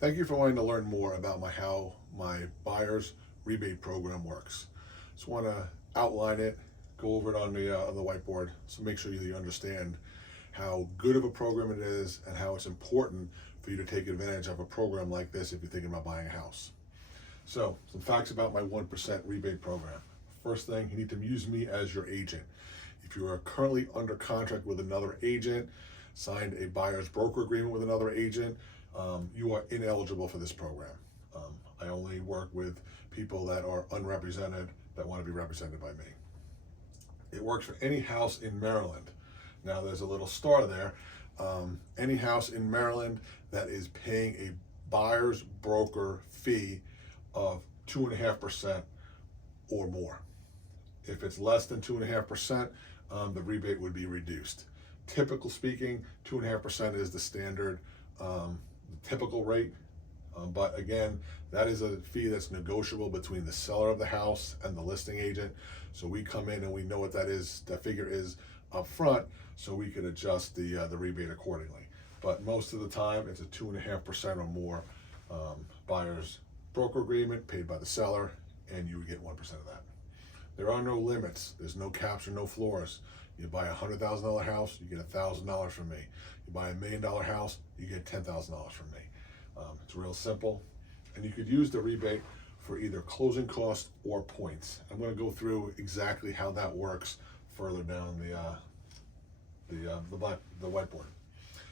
Thank you for wanting to learn more about how my buyer's rebate program works. Just want to outline it, go over it on the whiteboard, so make sure you understand how good of a program it is and how it's important for you to take advantage of a program like this if you're thinking about buying a house. So, some facts about my 1% rebate program. First thing, you need to use me as your agent. If you are currently under contract with another agent, signed a buyer's broker agreement with another agent, you are ineligible for this program. I only work with people that are unrepresented that want to be represented by me. It works for any house in Maryland. Now there's a little star there. Any house in Maryland that is paying a buyer's broker fee of 2.5% or more. If it's less than 2.5%, the rebate would be reduced. Typical speaking, 2.5% is the standard typical rate, but again, that is a fee that's negotiable between the seller of the house and the listing agent. So we come in and we know what that figure is up front, so we can adjust the rebate accordingly. But most of the time, it's a 2.5% or more buyer's broker agreement paid by the seller, and you would get 1% of that. There are no limits. There's no caps or no floors. You buy a $100,000 house, you get $1,000 from me. You buy $1 million house, you get $10,000 from me. It's real simple, and you could use the rebate for either closing costs or points. I'm going to go through exactly how that works further down the whiteboard.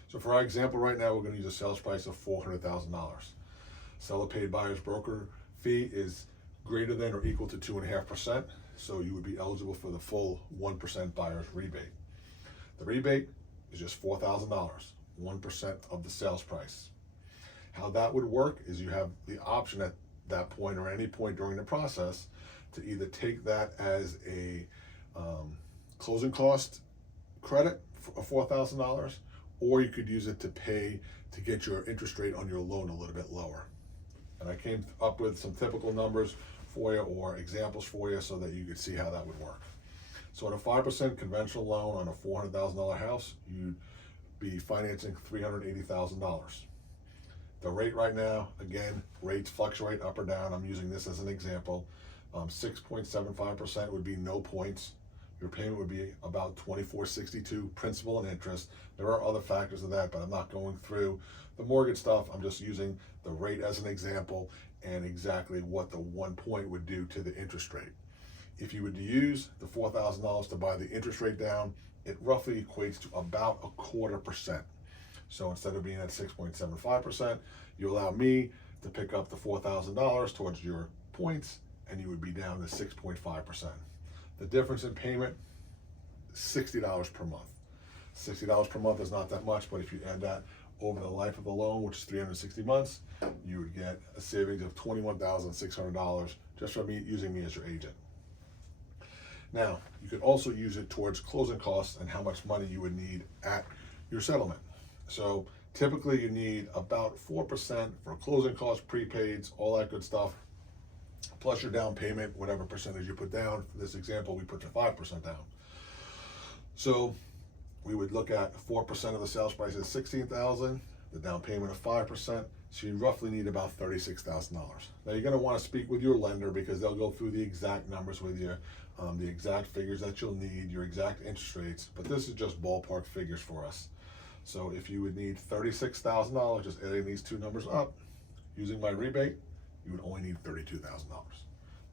So for our example right now, we're going to use a sales price of $400,000. Seller paid buyer's broker fee is greater than or equal to 2.5%, so you would be eligible for the full 1% buyer's rebate. The rebate is just $4,000, 1% of the sales price. How that would work is you have the option at that point or any point during the process to either take that as a closing cost credit of $4,000, or you could use it to pay to get your interest rate on your loan a little bit lower. And I came up with some typical numbers for you or examples for you so that you could see how that would work. So on a 5% conventional loan on a $400,000 house, you'd be financing $380,000. The rate right now, again, rates fluctuate up or down. I'm using this as an example. 6.75% would be no points. Your payment would be about $24.62 principal and interest. There are other factors of that, but I'm not going through the mortgage stuff. I'm just using the rate as an example and exactly what the 1 point would do to the interest rate. If you would use the $4,000 to buy the interest rate down, it roughly equates to about 0.25%. So instead of being at 6.75%, you allow me to pick up the $4,000 towards your points, and you would be down to 6.5%. The difference in payment, $60 per month. $60 per month is not that much, but if you add that over the life of the loan, which is 360 months, you would get a savings of $21,600 just from using me as your agent. Now, you could also use it towards closing costs and how much money you would need at your settlement. So typically you need about 4% for closing costs, prepaids, all that good stuff, plus your down payment, whatever percentage you put down. For this example, we put the 5% down. So we would look at 4% of the sales price is $16,000, the down payment of 5%, so you roughly need about $36,000. Now you're going to want to speak with your lender because they'll go through the exact numbers with you, the exact figures that you'll need, your exact interest rates, but this is just ballpark figures for us. So if you would need $36,000, just adding these two numbers up, using my rebate, you would only need $32,000.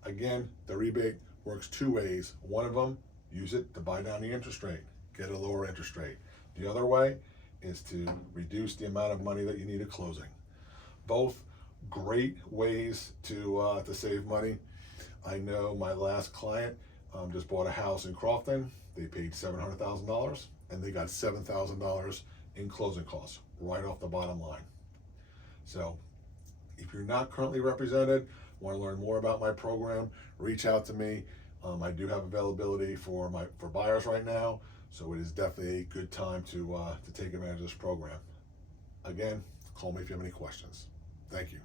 Again, the rebate works two ways. One of them, use it to buy down the interest rate, get a lower interest rate. The other way is to reduce the amount of money that you need at closing. Both great ways to save money. I know my last client just bought a house in Crofton. They paid $700,000 and they got $7,000 in closing costs right off the bottom line. So if you're not currently represented, want to learn more about my program, reach out to me. I do have availability for buyers right now, so it is definitely a good time to take advantage of this program. Again, call me if you have any questions. Thank you.